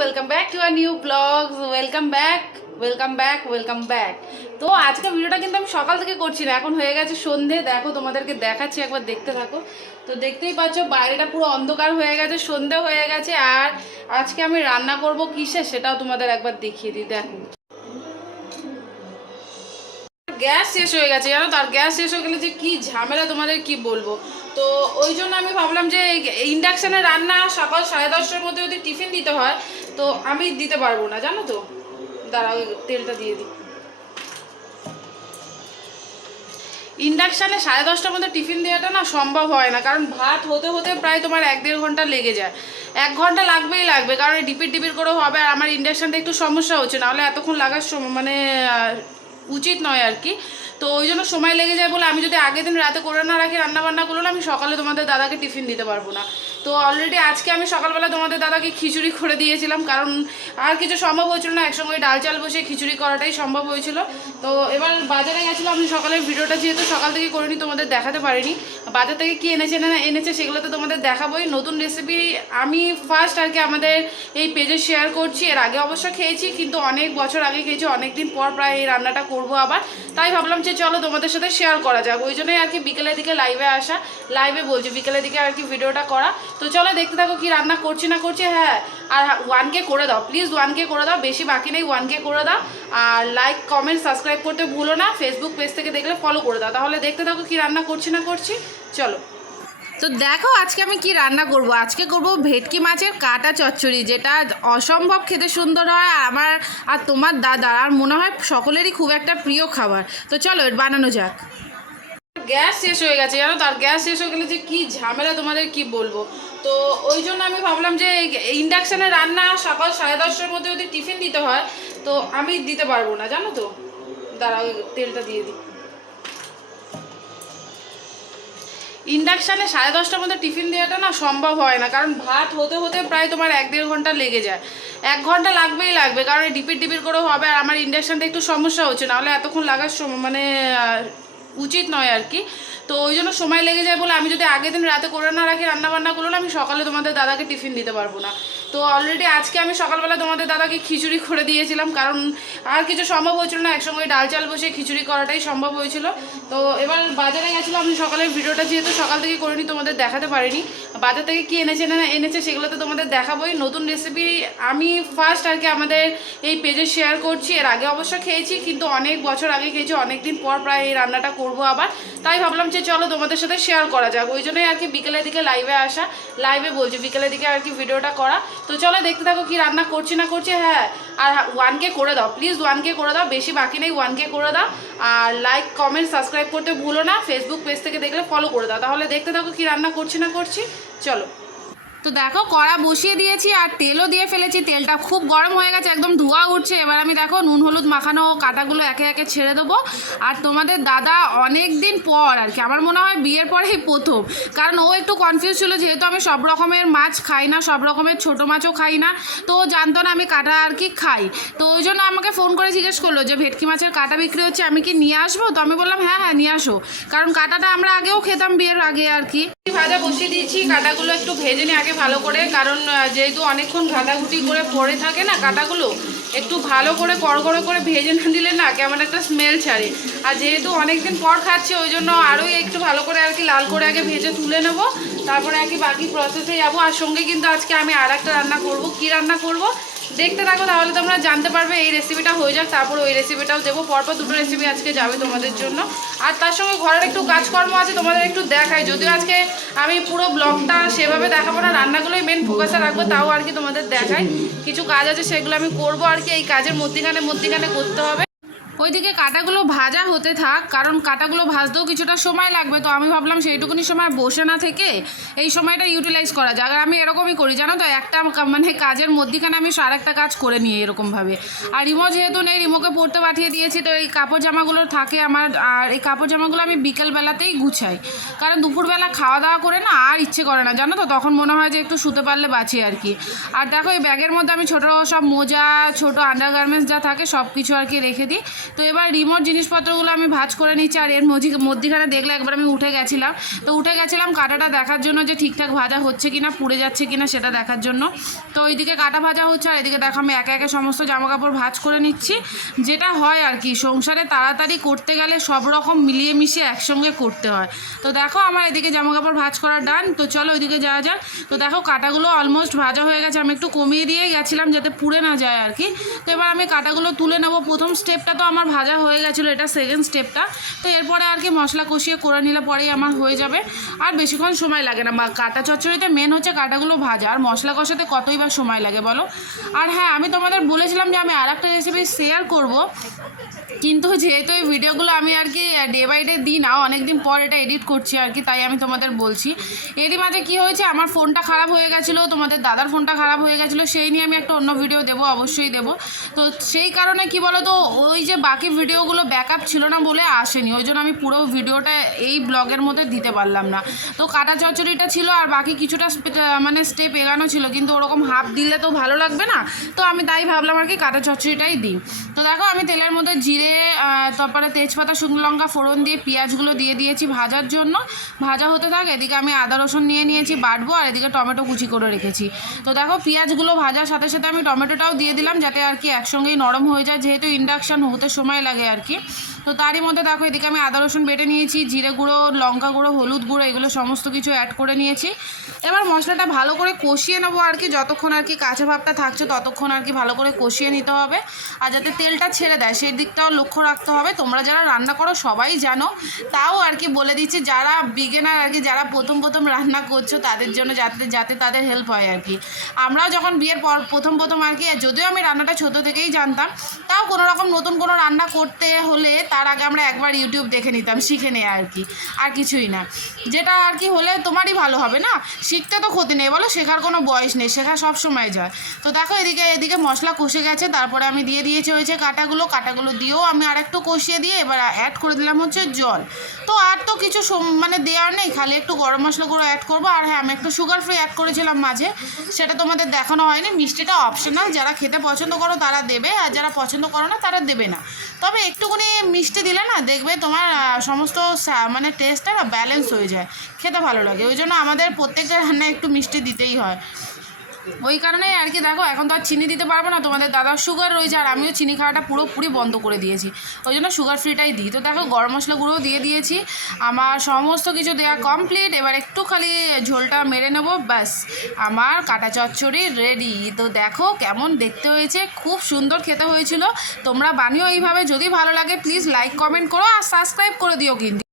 Welcome back to our new vlogs welcome back welcome back welcome back তো আজকে ভিডিওটা কিন্তু আমি সকাল থেকে করছি না, এখন হয়ে গেছে সন্ধে। দেখো, তোমাদেরকে দেখাচ্ছি, একবার দেখতে থাকো। তো দেখতেই পাচ্ছ, বাইরেটা পুরো অন্ধকার হয়ে গেছে, সন্ধে হয়ে গেছে, আর আজকে আমি রান্না করব কিসে সেটাও তোমাদের একবার দেখিয়ে দিই, দেখো। গ্যাস শেষ হয়ে গেছে, জানো তো? আর গ্যাস শেষ হয়ে গেলে যে কি ঝামেলা, তোমাদের কি বলব? তো ওই জন্য আমি ভাবলাম যে ইন্ডাকশানে রান্না সকাল সাড়ে দশটার মধ্যে যদি টিফিন দিতে হয় তো আমি দিতে পারব না, জানো তো? দাঁড়াও তেলটা দিয়ে দিই। ইন্ডাকশানে সাড়ে দশটার মধ্যে টিফিন দেওয়াটা না সম্ভব হয় না, কারণ ভাত হতে হতে প্রায় তোমার এক দেড় ঘণ্টা লেগে যায়। এক ঘণ্টা লাগবেই লাগবে, কারণ ডিপিট ডিপিট করে হবে আর আমার ইন্ডাকশানটা একটু সমস্যা হচ্ছে, নাহলে এতক্ষণ লাগার মানে উচিত নয় আর কি। তো ওই জন্য সময় লেগে যায় বলে আমি যদি আগের দিন রাতে করে না রাখি রান্না বান্না করলে আমি সকালে তোমাদের দাদাকে টিফিন দিতে পারব না। তো অলরেডি আজকে আমি সকালবেলা তোমাদের দাদাকে খিচুড়ি করে দিয়েছিলাম, কারণ আর কিছু সম্ভব হয়েছিল না, একসঙ্গে ডাল চাল বসে খিচুড়ি করাটাই সম্ভব হয়েছিল। তো এবার বাজারে গেছিল আমি সকালের ভিডিওটা যেহেতু সকাল থেকে করিনি, তোমাদের দেখাতে পারিনি। বাজার থেকে কি এনেছে না এনেছে সেগুলো তো তোমাদের দেখাবোই। নতুন রেসিপি আমি ফার্স্ট আর কি আমাদের এই পেজে শেয়ার করছি। এর আগে অবশ্য খেয়েছি, কিন্তু অনেক বছর আগে খেয়েছি অনেক দিন পর প্রায় এই রান্নাটা করব আবার। তাই ভাবলাম যে চলো তোমাদের সাথে শেয়ার করা যাক। ওই জন্যই আর কি বিকেলের দিকে লাইভে আসা লাইভে বলছি, বিকেলের দিকে আর কি ভিডিওটা করা। তো চলো দেখতে থাকো কি রান্না করছি না করছি হ্যাঁ। আর ওয়ান কে করে দাও প্লিজ ওয়ান কে করে দাও, বেশি বাকি নেই ওয়ান কে করে দাও। আর লাইক কমেন্ট সাবস্ক্রাইব করতে ভুলো না ফেসবুক পেজ থেকে দেখলে ফলো করে দাও। তাহলে দেখতে থাকো কি রান্না করছি না করছি, চলো। তো দেখো আজকে আমি কি রান্না করব, আজকে করব ভেটকি মাছের কাটা চচ্চড়ি, যেটা অসম্ভব খেতে সুন্দর হয়, আর আমার, আর তোমার দাদার, আর মনে হয় সকলেরই খুব একটা প্রিয় খাবার। তো চলো বানানো যাক। গ্যাস শেষ হয়ে গেছে, জানো? তার গ্যাস শেষ হয়ে গেলে যে কি ঝামেলা, তোমাদের কি বলব? তো ওই জন্য আমি ভাবলাম যে ইন্ডাকশানে রান্না সকাল সাড়ে দশটার মধ্যে যদি টিফিন দিতে হয়, তো আমি দিতে পারব না, জানো তো? দাঁড়াও তেলটা দিয়ে দিই। ইন্ডাকশানে সাড়ে দশটার মধ্যে টিফিন দেওয়াটা না সম্ভব হয় না, কারণ ভাত হতে হতে প্রায় তোমার এক দেড় ঘণ্টা লেগে যায়। এক ঘণ্টা লাগবেই লাগবে, কারণ ডিপিট ডিপিট করে হবে, আর আমার ইন্ডাকশানটা একটু সমস্যা হচ্ছে, নাহলে এতক্ষণ লাগার সময় মানে উচিত নয় আর কি। তো ওই জন্য সময় লেগে যায় বলে আমি যদি আগের দিন রাতে করে না রাখি রান্না বান্না করলে আমি সকালে তোমাদের দাদাকে টিফিন দিতে পারব না। তো অলরেডি আজকে আমি সকালবেলা তোমাদের দাদাকে খিচুড়ি করে দিয়েছিলাম, কারণ আর কিছু সম্ভব হয়েছিল না, একসঙ্গে ডাল চাল বসে খিচুড়ি করাটাই সম্ভব হয়েছিল। তো এবার বাজারে গেছিল আমি সকালের ভিডিওটা যেহেতু সকাল থেকে করিনি, তোমাদের দেখাতে পারিনি। বাজার থেকে কি এনেছে না এনেছে সেগুলো তো তোমাদের দেখাবোই। নতুন রেসিপি আমি ফার্স্ট আর কি আমাদের এই পেজে শেয়ার করছি। এর আগে অবশ্য খেয়েছি, কিন্তু অনেক বছর আগে খেয়েছি অনেক দিন পর প্রায় এই রান্নাটা করব আবার। তাই ভাবলাম যে চলো তোমাদের সাথে শেয়ার করা যাক। ওই জন্যই আর কি বিকেলের দিকে লাইভে আসা লাইভে বলছি, বিকেলের দিকে আর কি ভিডিওটা করা। তো চলো দেখতে থাকো কি রান্না করছি না করছি হ্যাঁ। আর ওয়ান কে করে দাও প্লিজ ওয়ানকে করে দাও, বেশি বাকি নেই ওয়ানকে করে দাও। আর লাইক কমেন্ট সাবস্ক্রাইব করতে ভুলো না ফেসবুক পেজ থেকে দেখলে ফলো করে দাও। তাহলে দেখতে থাকো কি রান্না করছি না করছি, চলো। তো দেখো, কড়া বসিয়ে দিয়েছি আর তেলও দিয়ে ফেলেছি। তেলটা খুব গরম হয়ে গেছে, একদম ধোয়া উঠছে। এবার আমি দেখো, নুন, হলুদ মাখানো ও কাটাগুলো একে একে ছেড়ে দেবো। আর তোমাদের দাদা অনেক দিন পর আর কি, আমার মনে হয় বিয়ের পরেই প্রথম। কারণ ও একটু কনফিউজ ছিল, যেহেতু আমি সব রকমের মাছ খাই না, সব রকমের ছোট মাছও খাই না, তো ও জানতো না আমি কাটা আর কি খাই। তো ওই জন্য আমাকে ফোন করে জিজ্ঞেস করল যে, ভেটকি মাছের কাটা বিক্রি হচ্ছে, আমি কি নিয়ে আসব? তো আমি বললাম হ্যাঁ হ্যাঁ নিয়ে আসো। কারণ কাটাটা আমরা আগেও খেতাম বিয়ের আগে আর কি। ভাজা বসিয়ে দিয়েছি, কাটাগুলো একটু ভেজে নিয়ে আগে ভালো করে, কারণ যেহেতু অনেকক্ষণ ঘাটাঘুটি করে পড়ে থাকে না কাটাগুলো, একটু ভালো করে কড়কড়ো করে ভেজে না দিলে না কেমন একটা স্মেল ছাড়ে। আর যেহেতু অনেকদিন পর খাচ্ছে, ওই জন্য আরোই একটু ভালো করে আর কি লাল করে আগে ভেজে তুলে নেব। তারপরে আর কি বাকি প্রসেসে যাব। আর সঙ্গে কিন্তু আজকে আমি আর একটা রান্না করব। কি রান্না করব? দেখতে থাকো, তাহলে তোমরা জানতে পারবে এই রেসিপিটা হয়ে যাক, তারপর ওই রেসিপিটাও দেবো। পরপর দুটো রেসিপি আজকে যাবে তোমাদের জন্য। আর তার সঙ্গে ঘরের একটু কাজকর্ম আছে, তোমাদের একটু দেখাই। যদিও আজকে আমি পুরো ব্লগটা সেভাবে দেখাবো না, রান্নাগুলোই মেন ফোকাসে রাখব, তাও আর কি তোমাদের দেখাই। কিছু কাজ আছে, সেগুলো আমি করব আর কি। এই কাজের মধ্যিখানে মধ্যিখানে করতে হবে। ওইদিকে কাটাগুলো ভাজা হতে থাক, কারণ কাটাগুলো ভাজতেও কিছুটা সময় লাগবে। তো আমি ভাবলাম সেইটুকুনি সময় বসে না থেকে এই সময়টা ইউটিলাইজ করা যাক। আর আমি এরকমই করি, জানো তো, একটা মানে কাজের মধ্যিখানে আমি আর একটা কাজ করে নিই এরকমভাবে। আর রিমো যেহেতু নেই, রিমোকে পড়তে পাঠিয়ে দিয়েছি, তো এই কাপড় জামাগুলো থাকে আমার, আর এই কাপড় জামাগুলো আমি বিকেলবেলাতেই গুছাই। কারণ দুপুরবেলা খাওয়া দাওয়া করে না আর ইচ্ছে করে না, জানো তো, তখন মনে হয় যে একটু শুতে পারলে বাঁচি আর কি। আর দেখো, এই ব্যাগের মধ্যে আমি ছোটো সব মোজা, ছোটো আন্ডারগার্মেন্টস যা থাকে সব কিছু আর কি রেখে দিই। তো এবার রিমোট জিনিসপত্রগুলো আমি ভাজ করে নিচ্ছি, আর এর মধ্যে মধ্যিখানে দেখলে একবার আমি উঠে গেছিলাম। তো উঠে গেছিলাম কাটাটা দেখার জন্য যে ঠিকঠাক ভাজা হচ্ছে কি না পুড়ে যাচ্ছে কি না সেটা দেখার জন্য। তো ওইদিকে কাটা ভাজা হচ্ছে, আর এদিকে দেখো আমি একে একে সমস্ত জামা কাপড় ভাজ করে নিচ্ছি। যেটা হয় আর কি, সংসারে তাড়াতাড়ি করতে গেলে সব রকম মিলিয়ে মিশিয়ে একসঙ্গে করতে হয়। তো দেখো আমার এদিকে জামা কাপড় ভাজ করা ডান তো চলো ওইদিকে যাওয়া যাক। তো দেখো কাটাগুলো অলমোস্ট ভাজা হয়ে গেছে, আমি একটু কমিয়ে দিয়ে গেছিলাম যাতে পুড়ে না যায় আর কি। তো এবার আমি কাটাগুলো তুলে নেব। প্রথম স্টেপটা তো আমার ভাজা হয়ে গেছিল এটা সেকেন্ড স্টেপটা তো এরপরে আর কি মশলা কষিয়ে করে নিলে পরেই আমার হয়ে যাবে। আর বেশিক্ষণ সময় লাগে না। বা কাটা চচ্চড়িতে মেন হচ্ছে কাটাগুলো ভাজা। আর মশলা কষাতে কতই বা সময় লাগে বলো? আর হ্যাঁ আমি তোমাদের বলেছিলাম যে আমি আর একটা রেসিপি শেয়ার করব। কিন্তু যেহেতু এই ভিডিওগুলো আমি আর কি ডে বাই ডে দিই না, অনেকদিন পর এটা এডিট করছি আর কি, তাই আমি তোমাদের বলছি। এরই মাঝে কী হয়েছে, আমার ফোনটা খারাপ হয়ে গেছিল, তোমাদের দাদার ফোনটা খারাপ হয়ে গেছিল, সেই নিয়ে আমি একটা অন্য ভিডিও দেবো, অবশ্যই দেবো। তো সেই কারণে কি বলো তো ওই যে বাকি ভিডিওগুলো ব্যাকআপ ছিল না বলে আসেনি, ওই জন্য আমি পুরো ভিডিওটা এই ব্লগের মধ্যে দিতে পারলাম না। তো কাটা চচ্চড়িটা ছিল আর বাকি কিছুটা মানে স্টেপ এগানো ছিল, কিন্তু ওরকম হাফ দিলে তো ভালো লাগবে না, তো আমি তাই ভাবলাম আর কি কাটা চচ্চড়িটাই দিই। তো দেখো, আমি তেলের মধ্যে জিরে তারপরে তেজপাতা, শুকনো লঙ্কা, ফোড়ন দিয়ে পেঁয়াজগুলো দিয়ে দিয়েছি ভাজার জন্য। ভাজা হতে থাকে, এদিকে আমি আদা, রসুন নিয়ে নিয়েছি, বাটবো, আর এদিকে টমেটো কুচি করে রেখেছি। তো দেখো, পেঁয়াজগুলো ভাজার সাথে সাথে আমি টমেটোটাও দিয়ে দিলাম, যাতে আর কি একসঙ্গেই নরম হয়ে যায়, যেহেতু ইন্ডাকশান হতে সময় লাগে আর কি। তো তারই মধ্যে দেখো, এদিকে আমি আদা, রসুন বেটে নিয়েছি, জিরে গুঁড়ো, লঙ্কা গুঁড়ো, হলুদ গুঁড়ো, এগুলো সমস্ত কিছু অ্যাড করে নিয়েছি। এবার মশলাটা ভালো করে কষিয়ে নেব আর কি, যতক্ষণ আর কি কাঁচা ভাবটা থাকছে ততক্ষণ আর কি ভালো করে কষিয়ে নিতে হবে। আর যাতে তেলটা ছেড়ে দেয়, সেই দিকটাও লক্ষ্য রাখতে হবে। তোমরা যারা রান্না করো সবাই জানো, তাও আর কি বলে দিচ্ছি, যারা বিগেনার আর কি, যারা প্রথম প্রথম রান্না করছ, তাদের জন্য যাতে যাতে তাদের হেল্প হয় আর কি। আমরাও যখন বিয়ের পর প্রথম প্রথম আর কি, যদিও আমি রান্নাটা ছোটো থেকেই জানতাম, তাও কোনো রকম নতুন কোনো রান্না করতে হলে তার আগে আমরা একবার ইউটিউব দেখে নিতাম, শিখে নেয় আর কি, আর কিছুই না। যেটা আর কি হলে তোমারই ভালো হবে না? শিখতে তো ক্ষতি নেই, বলো শেখার কোনো বয়স নেই, শেখা সব সময় যায়। তো দেখো এদিকে এদিকে মশলা কষে গেছে, তারপরে আমি দিয়ে দিয়েছি হয়েছে কাটাগুলো কাটাগুলো দিয়েও আমি আর একটু কষিয়ে দিয়ে এবার অ্যাড করে দিলাম হচ্ছে জল। তো আর তো কিছু মানে দেওয়ার নেই, খালি একটু গরম মশলা গুঁড়ো অ্যাড করব, আর হ্যাঁ আমি একটু সুগার ফ্রি অ্যাড করেছিলাম মাঝে, সেটা তোমাদের দেখানো হয়নি, মিষ্টিটা অপশনাল যারা খেতে পছন্দ করো তারা দেবে, আর যারা পছন্দ করো না তারা দেবে না। তবে একটুখানি মিষ্টি দিলে না দেখবে তোমার সমস্ত মানে টেস্টটা ব্যালেন্স হয়ে যায়। খেতে ভালো লাগে। ওই জন্য আমাদের প্রত্যেকটা রান্নায় একটু মিষ্টি দিতেই হয়। ওই কারণেই আর কি দেখো, এখন তো আর চিনি দিতে পারব না। তোমাদের দাদার সুগার রয়েছে আর আমিও চিনি খাওয়াটা পুরোপুরি বন্ধ করে দিয়েছি। ওই জন্য সুগার ফ্রিটাই দিই। তো দেখো, গরম মশলা গুঁড়ো দিয়ে দিয়েছি। আমার সমস্ত কিছু দেওয়া কমপ্লিট এবার একটু খালি ঝোলটা মেরে নেব। ব্যাস, আমার কাটা চচ্চড়ি রেডি তো দেখো কেমন দেখতে হয়েছে। খুব সুন্দর খেতে হয়েছিল। তোমরা বানিও এইভাবে। যদি ভালো লাগে প্লিজ লাইক কমেন্ট করো আর সাবস্ক্রাইব করে দিও কিন্তু।